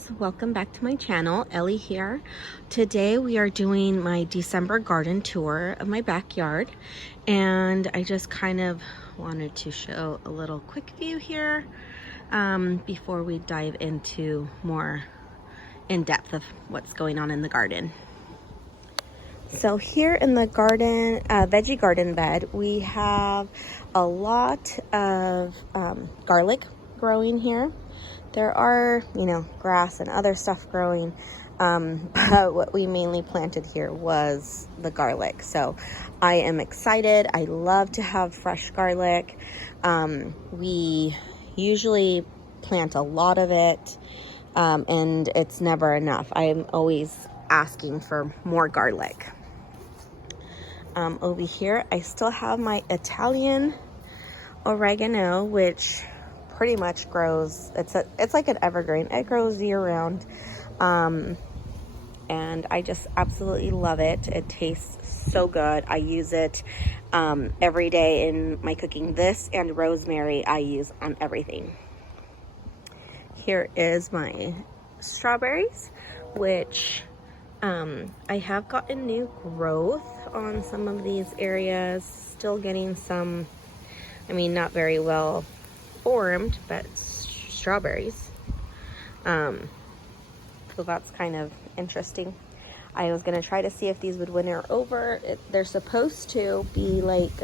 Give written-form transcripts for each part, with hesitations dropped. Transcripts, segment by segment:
friends, welcome back to my channel. Ellie here. Today we are doing my December garden tour of my backyard, and I just kind of wanted to show a little quick view here before we dive into more in depth of what's going on in the garden. So here in the garden, veggie garden bed, we have a lot of garlic growing here. There are, grass and other stuff growing, but what we mainly planted here was the garlic. So I am excited. I love to have fresh garlic. We usually plant a lot of it, and it's never enough. I'm always asking for more garlic. Over here, I still have my Italian oregano, which pretty much grows. It's like an evergreen. It grows year round, and I just absolutely love it. It tastes so good. I use it every day in my cooking. This and rosemary I use on everything. Here is my strawberries, which I have gotten new growth on some of these areas. Still getting some, not very well formed, but strawberries. So that's kind of interesting. I was gonna try to see if these would winter over. They're supposed to be like,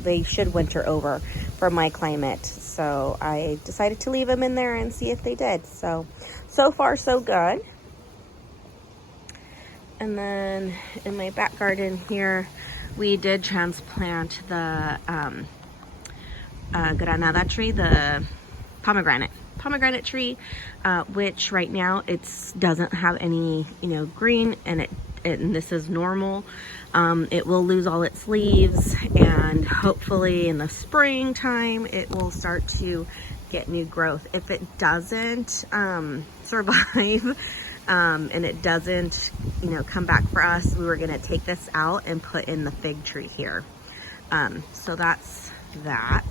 they should winter over for my climate. So I decided to leave them in there and see if they did. So far so good. And then in my back garden here, we did transplant the granada tree, the pomegranate tree, which right now it doesn't have any green, and this is normal. It will lose all its leaves, and hopefully in the springtime it will start to get new growth. If it doesn't survive and it doesn't come back for us, we were gonna take this out and put in the fig tree here. So that's that.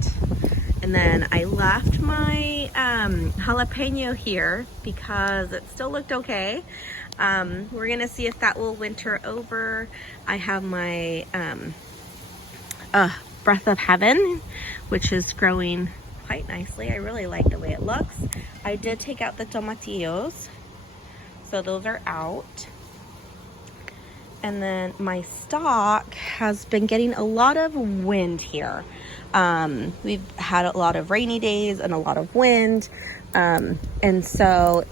And then I left my jalapeno here because it still looked okay. We're gonna see if that will winter over. I have my Breath of Heaven, which is growing quite nicely. I really like the way it looks. I did take out the tomatillos, so those are out. And then my stock has been getting a lot of wind here. We've had a lot of rainy days and a lot of wind. And so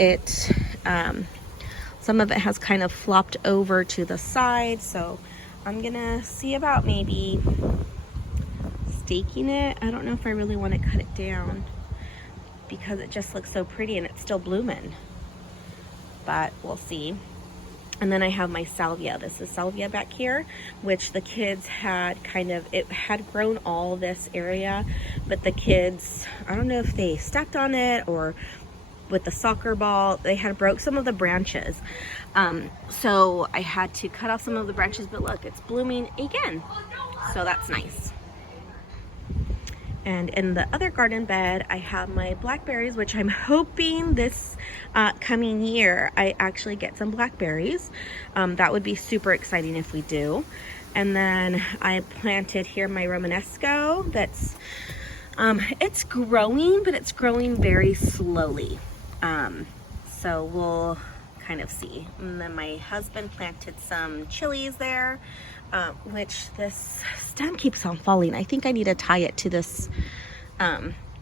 some of it has kind of flopped over to the side. So I'm gonna see about maybe staking it. I don't know if I really want to cut it down because it just looks so pretty and it's still blooming, but we'll see. And then I have my salvia. This is salvia back here, which the kids had it had grown all this area, but the kids, I don't know if they stepped on it or with the soccer ball, they had broke some of the branches. So I had to cut off some of the branches, but look, it's blooming again. So that's nice. And in the other garden bed, I have my blackberries, which I'm hoping this coming year I actually get some blackberries. That would be super exciting if we do. And then I planted here my Romanesco. That's it's growing, but it's growing very slowly. So we'll kind of see. And then my husband planted some chilies there, which this stem keeps on falling. I think I need to tie it to this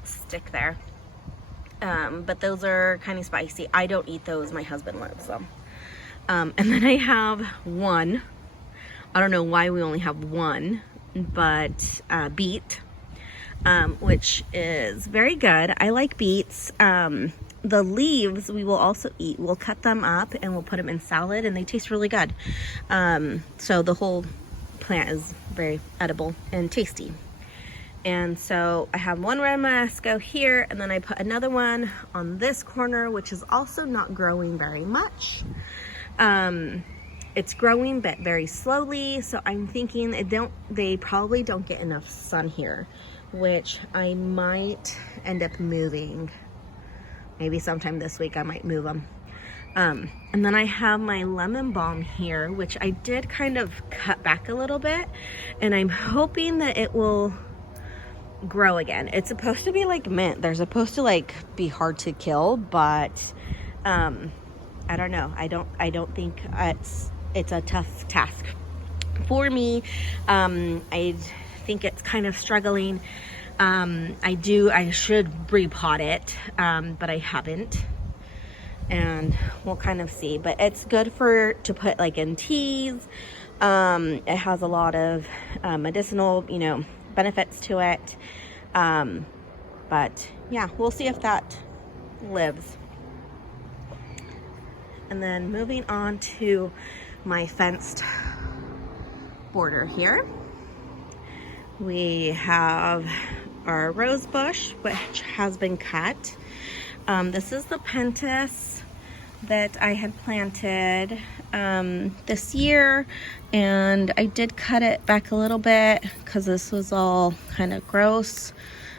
stick there. But those are kind of spicy. I don't eat those. My husband loves them. And then I have one. I don't know why we only have one, but beet, which is very good. I like beets. The leaves we will also eat. We'll cut them up and we'll put them in salad, and they taste really good. So the whole plant is very edible and tasty. And so I have one Romanesco here, and then I put another one on this corner, which is also not growing very much. It's growing, but very slowly. So I'm thinking they probably don't get enough sun here, which I might end up moving maybe sometime this week I might move them. And then I have my lemon balm here, which I did kind of cut back a little bit, and I'm hoping that it will grow again. It's supposed to be like mint. They're supposed to like be hard to kill, but I don't know. I don't think it's a tough task for me. I think it's kind of struggling. I should repot it, but I haven't, and we'll kind of see. But it's good to put like in teas. It has a lot of medicinal, benefits to it. But yeah, we'll see if that lives. And then moving on to my fenced border here, we have our rose bush, which has been cut. This is the pentas that I had planted this year, and I did cut it back a little bit because this was all kind of gross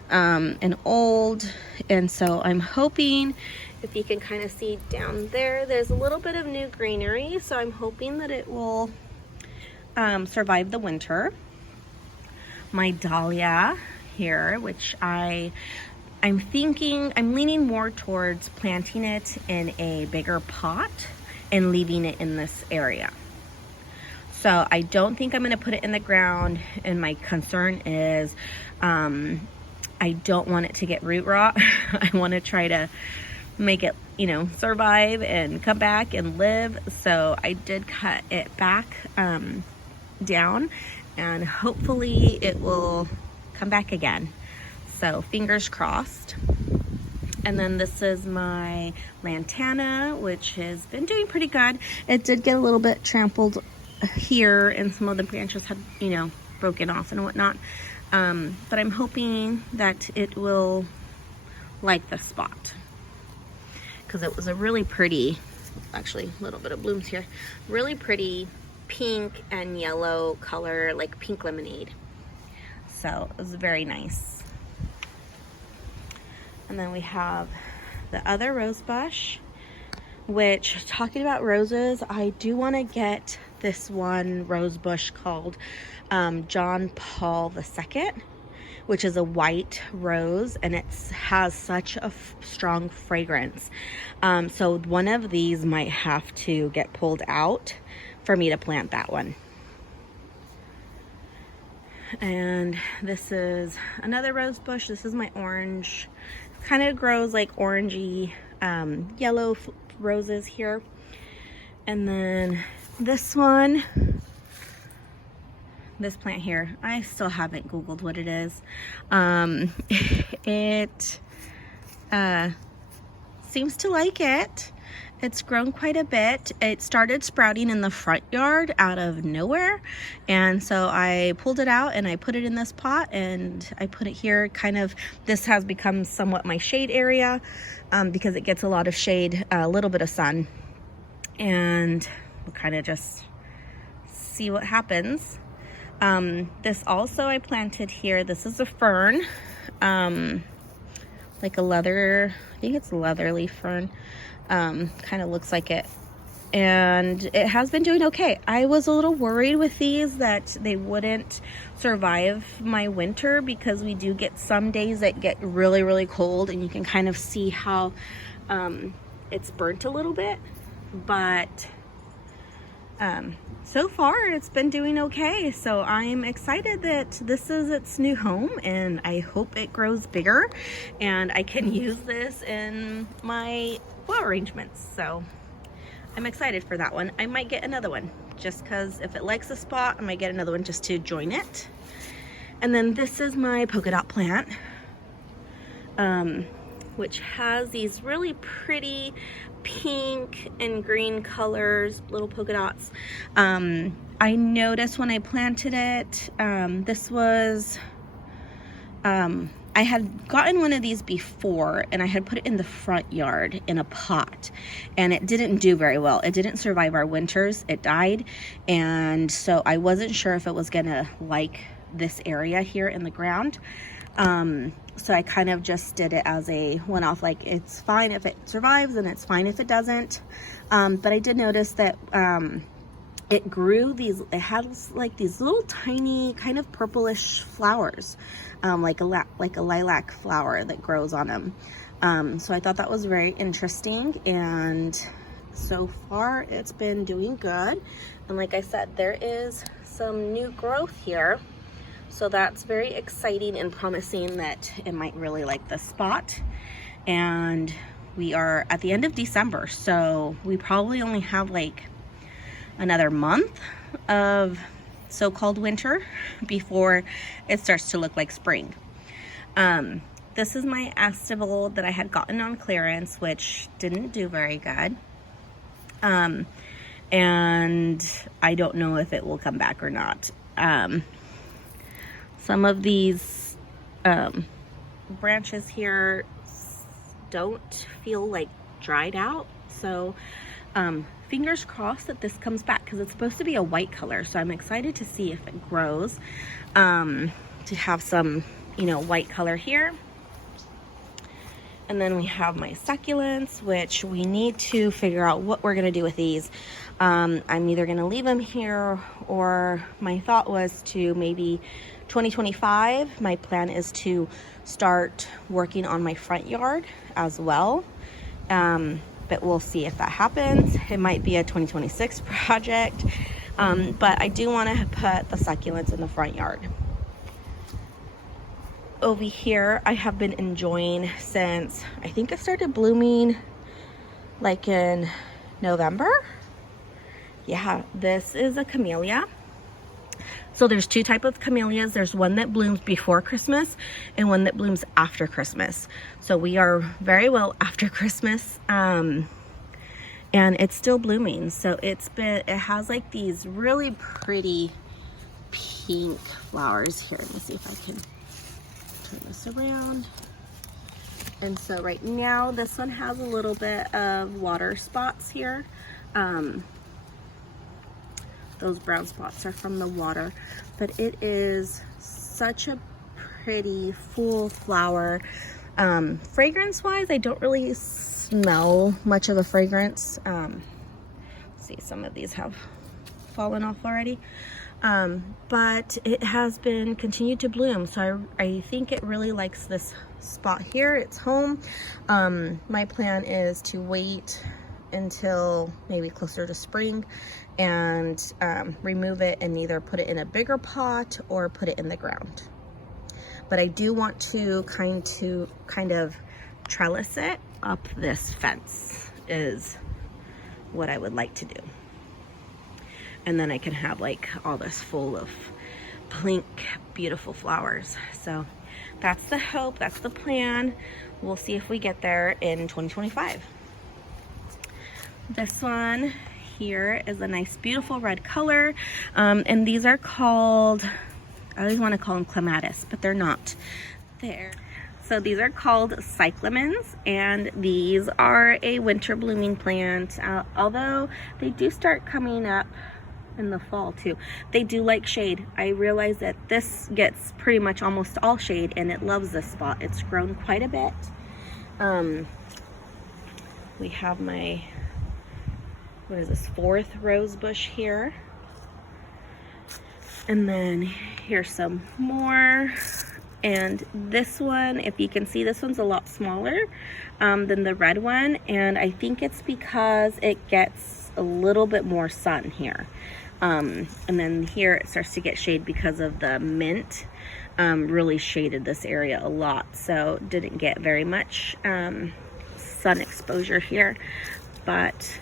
and old. And so I'm hoping, if you can kind of see down there, there's a little bit of new greenery, so I'm hoping that it will survive the winter. My dahlia here, which I'm leaning more towards planting it in a bigger pot and leaving it in this area. So I don't think I'm going to put it in the ground, and my concern is I don't want it to get root rot. I want to try to make it, survive and come back and live. So I did cut it back down, and hopefully it will come back again. So fingers crossed. And then this is my lantana, which has been doing pretty good. It did get a little bit trampled here, and some of the branches had, broken off and whatnot. But I'm hoping that it will like the spot, because it was a really pretty, actually a little bit of blooms here, really pretty pink and yellow color, like pink lemonade. So it was very nice. And then we have the other rose bush, which, talking about roses, I do want to get this one rose bush called John Paul II, which is a white rose, and it has such a strong fragrance. So one of these might have to get pulled out for me to plant that one. And this is another rose bush. This is my orange. Kind of grows like orangey yellow roses here. And then this one, this plant here, I still haven't Googled what it is. It seems to like it. It's grown quite a bit. It started sprouting in the front yard out of nowhere, and so I pulled it out and I put it in this pot, and I put it here. Kind of, this has become somewhat my shade area because it gets a lot of shade, a little bit of sun, and we'll kind of just see what happens. This also I planted here. This is a fern, like a leather, I think it's a leather leaf fern. Kind of looks like it, and it has been doing okay. I was a little worried with these that they wouldn't survive my winter, because we do get some days that get really, really cold, and you can kind of see how it's burnt a little bit, but so far it's been doing okay. So I'm excited that this is its new home, and I hope it grows bigger and I can use this in my flower arrangements. So I'm excited for that one. I might get another one just because if it likes the spot, I might get another one just to join it. And then this is my polka dot plant, which has these really pretty pink and green colors, little polka dots. I noticed when I planted it, this was, I had gotten one of these before, and I had put it in the front yard in a pot, and it didn't do very well. It didn't survive our winters. It died, and so I wasn't sure if it was gonna like this area here in the ground. So I kind of just did it as a one-off, like it's fine if it survives and it's fine if it doesn't. But I did notice that it grew it had like these little tiny kind of purplish flowers, like a lilac flower that grows on them. So I thought that was very interesting, and so far it's been doing good. And like I said, there is some new growth here. So that's very exciting and promising that it might really like this spot. And we are at the end of December, so we probably only have like another month of so-called winter before it starts to look like spring. This is my Estival that I had gotten on clearance, which didn't do very good. And I don't know if it will come back or not. Some of these branches here don't feel like dried out, so fingers crossed that this comes back, because it's supposed to be a white color, so I'm excited to see if it grows to have some, you know, white color here. And then we have my succulents, which we need to figure out what we're gonna do with these. I'm either gonna leave them here, or my thought was to maybe 2025, my plan is to start working on my front yard as well. But we'll see if that happens. It might be a 2026 project, but I do want to put the succulents in the front yard. Over here, I have been enjoying since I think it started blooming like in November. Yeah, this is a camellia. So there's two types of camellias. There's one that blooms before Christmas and one that blooms after Christmas. So we are very well after Christmas, and it's still blooming. So it has like these really pretty pink flowers here. Let me see if I can turn this around. And so right now this one has a little bit of water spots here. Those brown spots are from the water, but it is such a pretty full flower. Fragrance wise, I don't really smell much of a fragrance. See, some of these have fallen off already, but it has been continued to bloom, so I think it really likes this spot here. It's home. My plan is to wait until maybe closer to spring and remove it and either put it in a bigger pot or put it in the ground. But I do want to kind of trellis it up this fence is what I would like to do. And then I can have like all this full of pink, beautiful flowers. So that's the hope, that's the plan. We'll see if we get there in 2025. This one here is a nice, beautiful red color. And these are called, I always want to call them clematis, but they're not. So these are called cyclamens, and these are a winter blooming plant. Although they do start coming up in the fall too. They do like shade. I realize that this gets pretty much almost all shade, and it loves this spot. It's grown quite a bit. We have my, what is this, 4th rose bush here. And then here's some more. And this one, if you can see, this one's a lot smaller than the red one. And I think it's because it gets a little bit more sun here. And then here it starts to get shade because of the mint. Really shaded this area a lot. So didn't get very much sun exposure here. But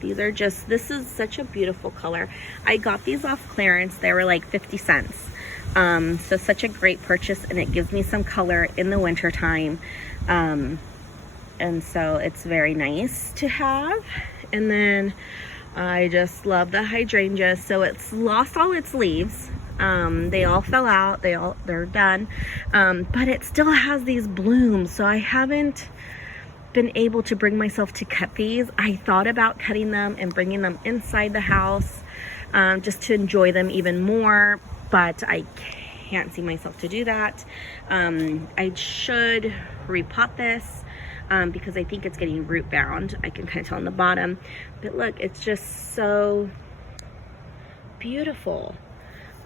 these are just, this is such a beautiful color. I got these off clearance. They were like 50 cents. So such a great purchase, and it gives me some color in the winter time. And so it's very nice to have. And then I just love the hydrangea. So it's lost all its leaves. They all fell out. They're done. But it still has these blooms. So I haven't been able to bring myself to cut these. I thought about cutting them and bringing them inside the house, just to enjoy them even more, but I can't see myself to do that. I should repot this because I think it's getting root bound. I can kind of tell on the bottom, but look, it's just so beautiful.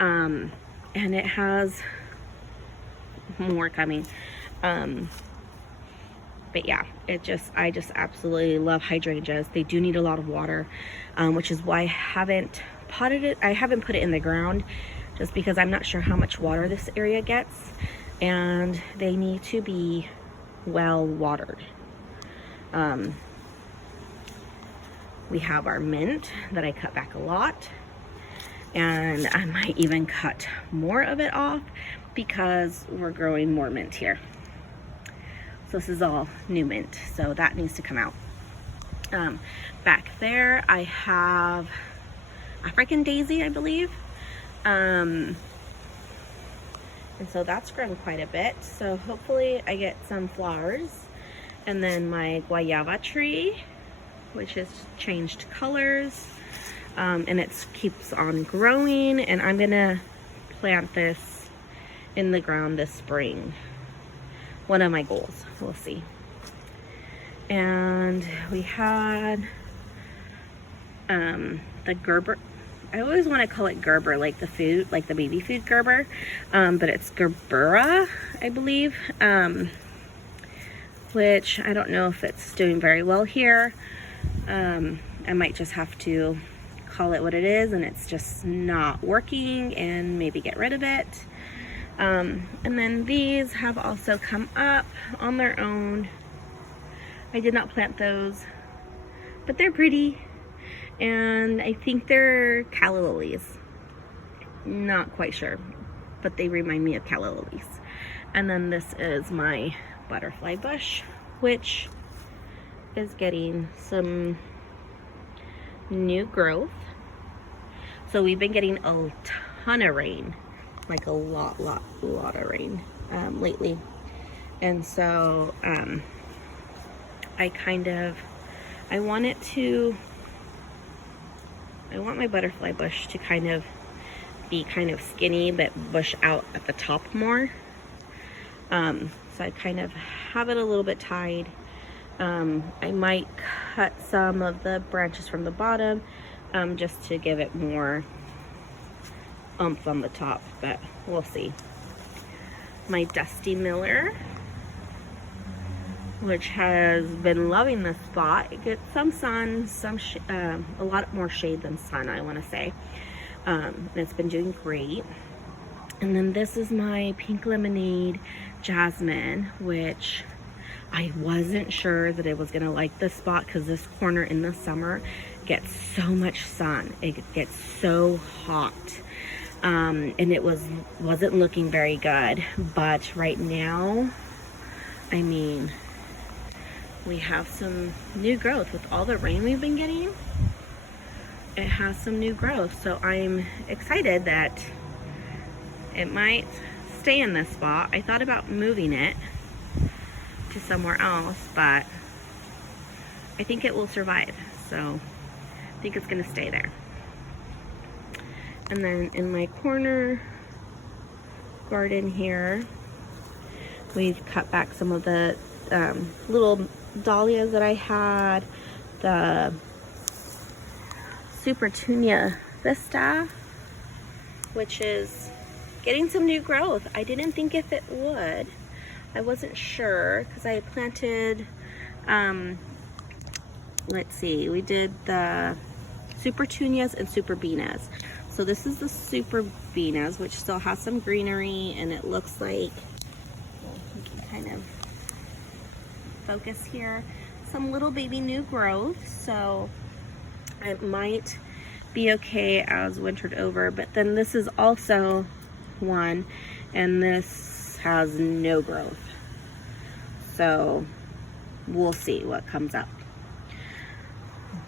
And it has more coming. But yeah, I just absolutely love hydrangeas. They do need a lot of water, which is why I haven't potted it. I haven't put it in the ground just because I'm not sure how much water this area gets, and they need to be well watered. We have our mint that I cut back a lot, and I might even cut more of it off because we're growing more mint here. So this is all new mint, so that needs to come out. Back there I have African daisy, I believe, and so that's grown quite a bit, so hopefully I get some flowers. And then my guayaba tree, which has changed colors, and it keeps on growing, and I'm gonna plant this in the ground this spring. One of my goals, we'll see. And we had the Gerber. I always want to call it Gerber, like the food, like the baby food Gerber, but it's Gerbera, I believe, which I don't know if it's doing very well here. I might just have to call it what it is, and it's just not working, and maybe get rid of it. And then these have also come up on their own. I did not plant those, but they're pretty, and I think they're calla lilies. Not quite sure, but they remind me of calla lilies. And then this is my butterfly bush, which is getting some new growth. So we've been getting a ton of rain, like a lot of rain lately, and so I want my butterfly bush to kind of be kind of skinny but bush out at the top more. So I kind of have it a little bit tied. I might cut some of the branches from the bottom just to give it more oomph on the top, but we'll see. My Dusty Miller, which has been loving this spot. It gets some sun, a lot more shade than sun, I want to say. And it's been doing great. And then this is my Pink Lemonade Jasmine, which I wasn't sure that I was gonna like this spot because this corner in the summer gets so much sun. It gets so hot. And it wasn't looking very good, but right now, I mean, we have some new growth with all the rain we've been getting. It has some new growth, so I'm excited that it might stay in this spot. I thought about moving it to somewhere else, but I think it will survive, so I think it's gonna stay there. And then in my corner garden here, we've cut back some of the little dahlias that I had, the Supertunia Vista, which is getting some new growth. I didn't think if it would. I wasn't sure because I planted, let's see, we did the Supertunias and Superbenas. So this is the Superbenas, which still has some greenery, and it looks like, well, you can kind of focus here, some little baby new growth, so it might be okay as wintered over. But then this is also one, and this has no growth, so we'll see what comes up.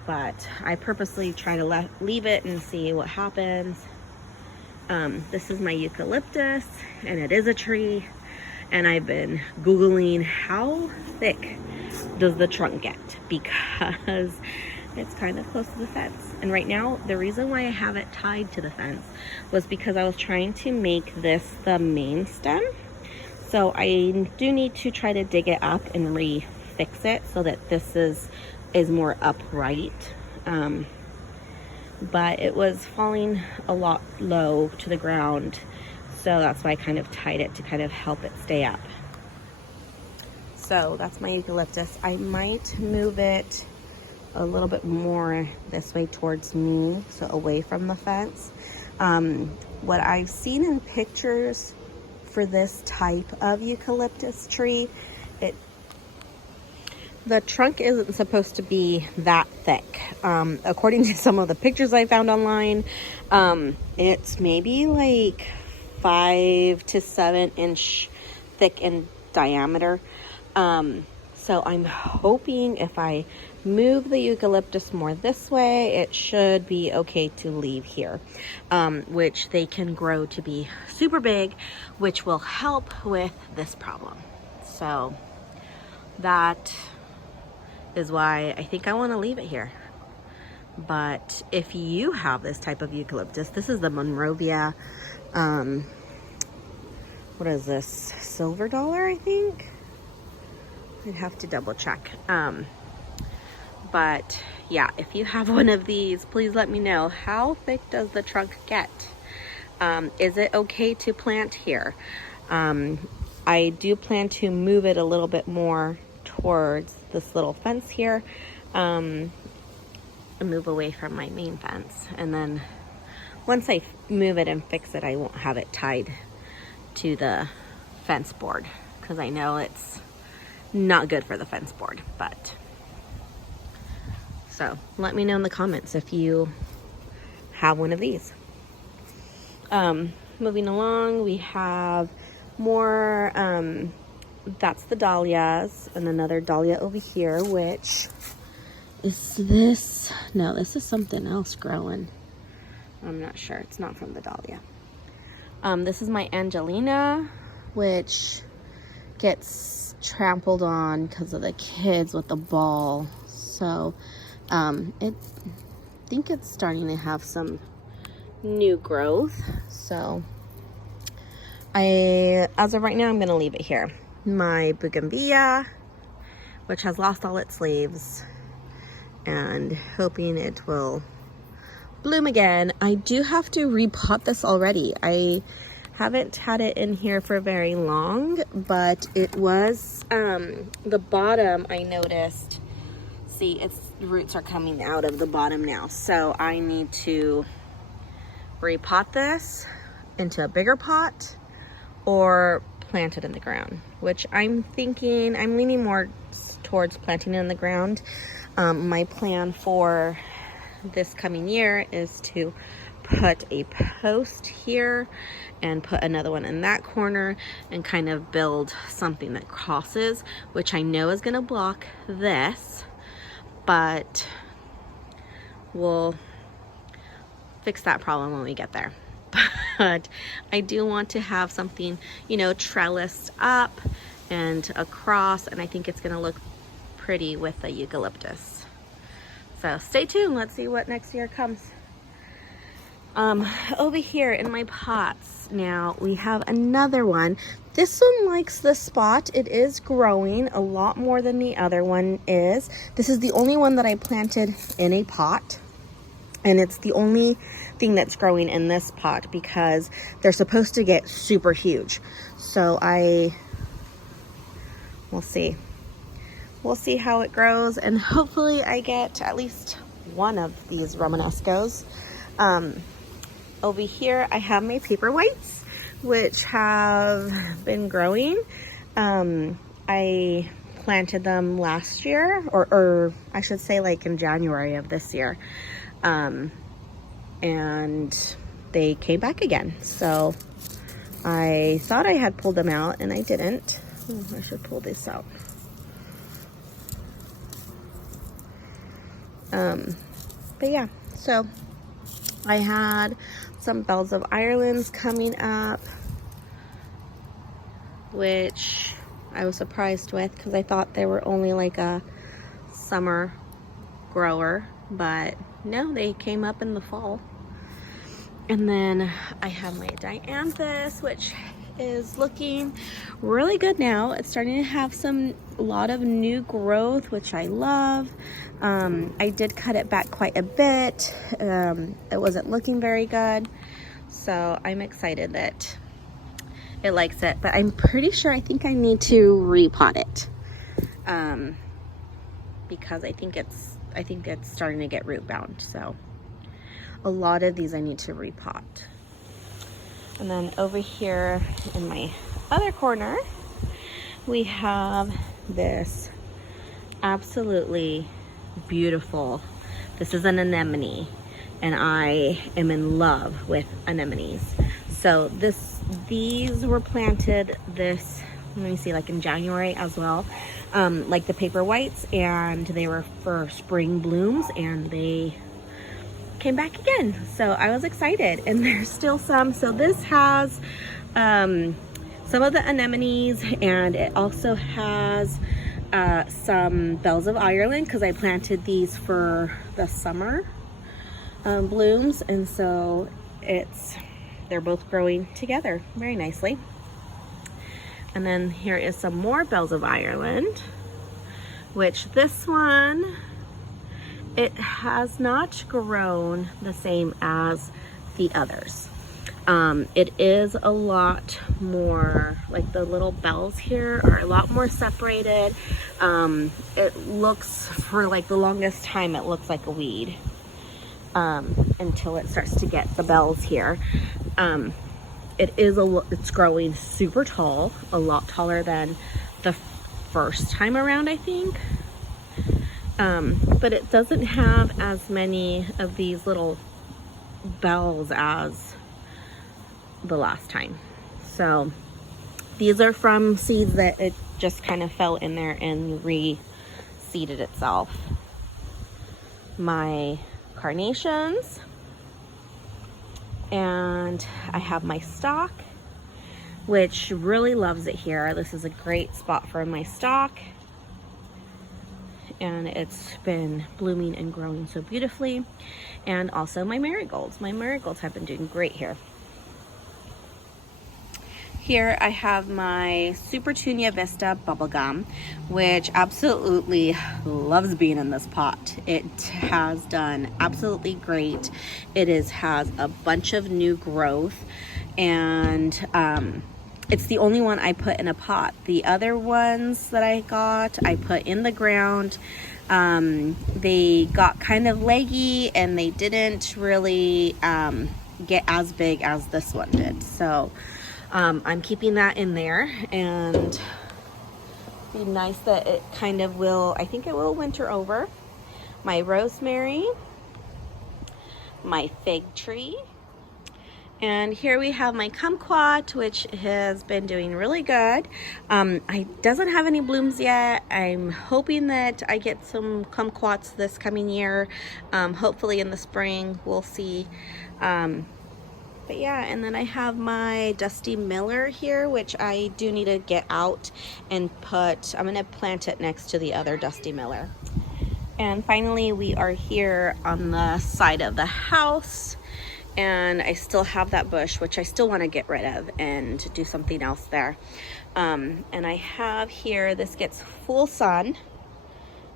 But I purposely try to leave it and see what happens. This is my eucalyptus, and it is a tree, and I've been Googling how thick does the trunk get, because it's kind of close to the fence. And right now, the reason why I have it tied to the fence was because I was trying to make this the main stem. So I do need to try to dig it up and refix it so that this is more upright. But it was falling a lot low to the ground, so that's why I kind of tied it to kind of help it stay up. So that's my eucalyptus. I might move it a little bit more this way towards me, so away from the fence. What I've seen in pictures for this type of eucalyptus tree, the trunk isn't supposed to be that thick. According to some of the pictures I found online, it's maybe like 5 to 7 inch thick in diameter. So I'm hoping if I move the eucalyptus more this way, it should be okay to leave here, which they can grow to be super big, which will help with this problem. So that is why I think I want to leave it here. But if you have this type of eucalyptus, this is the Monrovia, what is this, silver dollar, I think? I'd have to double check. But yeah, if you have one of these, please let me know. How thick does the trunk get? Is it okay to plant here? I do plan to move it a little bit more towards this little fence here, and move away from my main fence. And then once I move it and fix it, I won't have it tied to the fence board, because I know it's not good for the fence board. But so let me know in the comments if you have one of these. Moving along, we have more, that's the dahlias, and another dahlia over here, which is this, no, this is something else growing. I'm not sure, it's not from the dahlia. This is my Angelina, which gets trampled on because of the kids with the ball. So I think it's starting to have some new growth. So as of right now, I'm going to leave it here. My bougainvillea, which has lost all its leaves, and hoping it will bloom again. I do have to repot this already. I haven't had it in here for very long, but it was the bottom, I noticed. See, its roots are coming out of the bottom now, so I need to repot this into a bigger pot or plant it in the ground, which I'm thinking, I'm leaning more towards planting it in the ground. My plan for this coming year is to put a post here and put another one in that corner and kind of build something that crosses, which I know is going to block this, but we'll fix that problem when we get there. But I do want to have something, you know, trellised up and across, and I think it's going to look pretty with the eucalyptus. So stay tuned, let's see what next year comes. Over here in my pots now, we have another one. This one likes the spot. It is growing a lot more than the other one is. This is the only one that I planted in a pot, and it's the only thing that's growing in this pot because they're supposed to get super huge. So we'll see. We'll see how it grows, and hopefully I get at least one of these Romanescos. Over here I have my paper whites, which have been growing. I planted them last year, or I should say like in January of this year. And they came back again. So I thought I had pulled them out and I didn't. I should pull this out. But yeah, so I had some Bells of Ireland's coming up, which I was surprised with because I thought they were only like a summer grower, but no, they came up in the fall. And then I have my dianthus, which is looking really good now. It's starting to have a lot of new growth, which I love. I did cut it back quite a bit. It wasn't looking very good. So I'm excited that it likes it, but I'm pretty sure I think I need to repot it. Because I think it's starting to get root bound. So a lot of these I need to repot. And then over here in my other corner, we have this absolutely beautiful, this is an anemone, and I am in love with anemones. So these were planted this, let me see, like in January as well, like the paper whites, and they were for spring blooms, and they came back again. So I was excited, and there's still some. So this has some of the anemones, and it also has some bells of Ireland, because I planted these for the summer blooms, and so they're both growing together very nicely. And then here is some more bells of Ireland, which this one, it has not grown the same as the others. It is a lot more, like the little bells here are a lot more separated. It looks, for like the longest time, it looks like a weed until it starts to get the bells here. It's growing super tall, a lot taller than the first time around, I think. But it doesn't have as many of these little bells as the last time. So these are from seeds that it just kind of fell in there and reseeded itself. My carnations, and I have my stock, which really loves it here. This is a great spot for my stock, and it's been blooming and growing so beautifully. And also my marigolds. My marigolds have been doing great here. Here I have my Supertunia Vista bubblegum, which absolutely loves being in this pot. It has done absolutely great. It has a bunch of new growth, and it's the only one I put in a pot. The other ones that I got, I put in the ground. They got kind of leggy, and they didn't really get as big as this one did. So I'm keeping that in there, and be nice that it kind of will, I think it will winter over. My rosemary, my fig tree, and here we have my kumquat, which has been doing really good. It doesn't have any blooms yet. I'm hoping that I get some kumquats this coming year, hopefully in the spring. We'll see. But yeah, and then I have my Dusty Miller here, which I do need to get out and I'm gonna plant it next to the other Dusty Miller. And finally, we are here on the side of the house, and I still have that bush, which I still want to get rid of and do something else there. And I have here, this gets full sun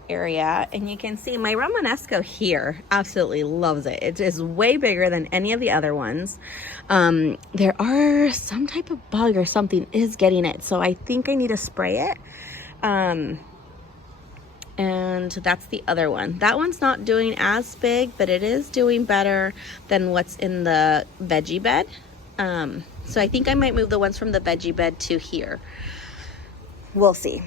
area, and you can see my Romanesco here absolutely loves it. It is way bigger than any of the other ones. There are some type of bug or something is getting it, so I think I need to spray it. And that's the other one. That one's not doing as big, but it is doing better than what's in the veggie bed. So I think I might move the ones from the veggie bed to here. We'll see.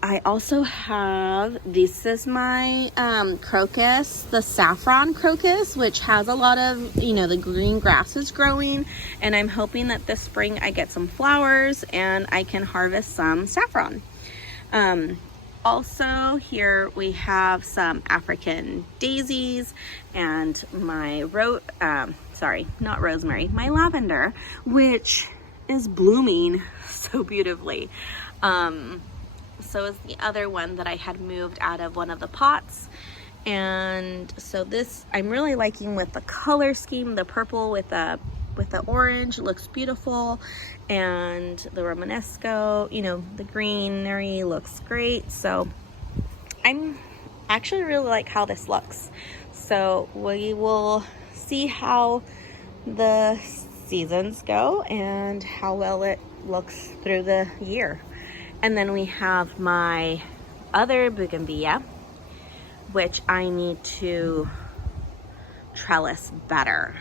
I also have, this is my crocus, the saffron crocus, which has a lot of, the green grasses growing, and I'm hoping that this spring I get some flowers and I can harvest some saffron. Also here we have some African daisies and my not rosemary, my lavender, which is blooming so beautifully. So is the other one that I had moved out of one of the pots, And so this I'm really liking with the color scheme, the purple with the orange looks beautiful, and the Romanesco, you know, the greenery looks great. So I'm actually really like how this looks. So we will see how the seasons go and how well it looks through the year. And then we have my other bougainvillea, which I need to trellis better.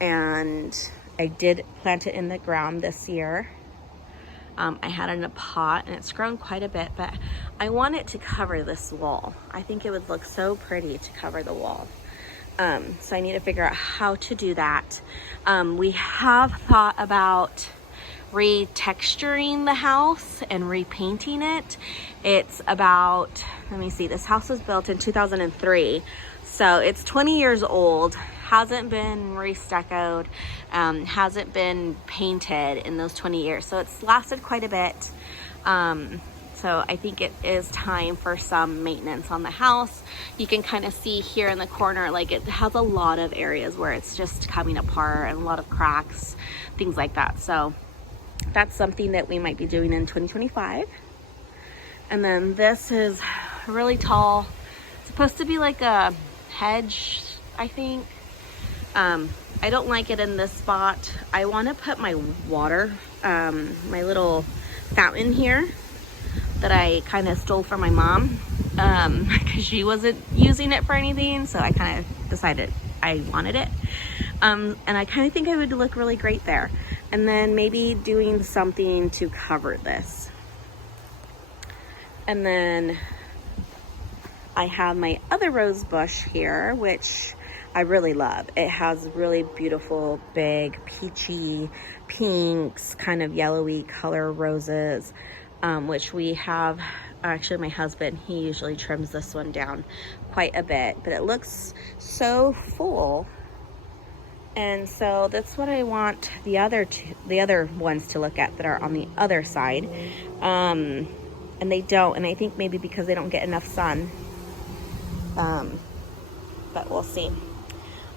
And I did plant it in the ground this year. I had it in a pot and it's grown quite a bit, but I want it to cover this wall. I think it would look so pretty to cover the wall. So I need to figure out how to do that. We have thought about retexturing the house and repainting it. It's about, let me see, this house was built in 2003. So it's 20 years old, hasn't been restuccoed, hasn't been painted in those 20 years. So it's lasted quite a bit. So I think it is time for some maintenance on the house. You can kind of see here in the corner, like it has a lot of areas where it's just coming apart and a lot of cracks, things like that. So that's something that we might be doing in 2025. And then this is really tall. It's supposed to be like a hedge, I think. I don't like it in this spot. I want to put my water, my little fountain here that I kind of stole from my mom, because she wasn't using it for anything. So I kind of decided I wanted it. And I kind of think it would look really great there. And then maybe doing something to cover this. And then I have my other rose bush here, which I really love. It has really beautiful, big, peachy, pinks, kind of yellowy color roses, which we have. Actually, my husband, he usually trims this one down quite a bit, but it looks so full. And so that's what I want the other ones to look at that are on the other side. And they don't, and I think maybe because they don't get enough sun. But we'll see.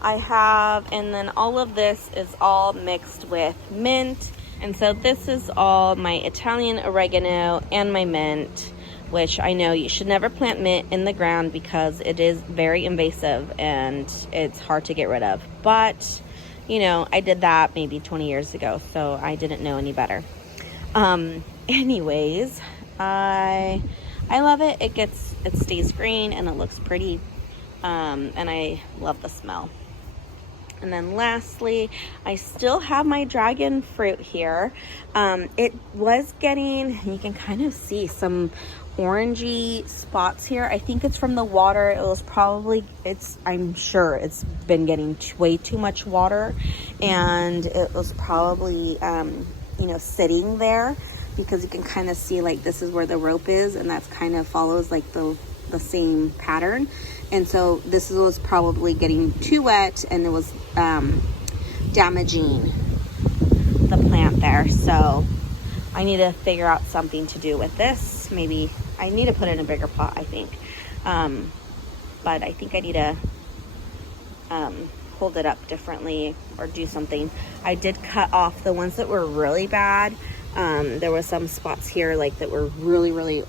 I have, and then all of this is all mixed with mint. And so this is all my Italian oregano and my mint, which I know you should never plant mint in the ground because it is very invasive and it's hard to get rid of. But, you know, I did that maybe 20 years ago, so I didn't know any better. Anyways, I love it. It stays green and it looks pretty. And I love the smell. And then lastly, I still have my dragon fruit here. It was getting, you can kind of see some orangey spots here. I think it's from the water. It was probably, I'm sure it's been getting way too much water, and it was probably, you know, sitting there, because you can kind of see like this is where the rope is, and that's kind of follows like the same pattern. And so this was probably getting too wet, and it was damaging the plant there. So I need to figure out something to do with this. Maybe I need to put it in a bigger pot, I think. But I think I need to hold it up differently or do something. I did cut off the ones that were really bad. There were some spots here like that were really, really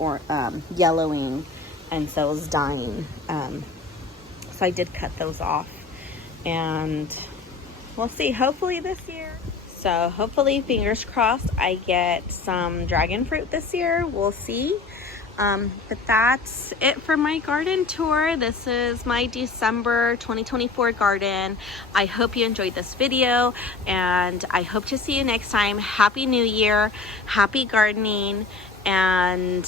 yellowing, and so it was dying. So I did cut those off, and we'll see, hopefully this year. So hopefully, fingers crossed, I get some dragon fruit this year. We'll see. But that's it for my garden tour. This is my December 2024 garden. I hope you enjoyed this video, and I hope to see you next time. Happy New Year, happy gardening, and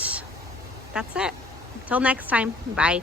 that's it. Until next time, bye.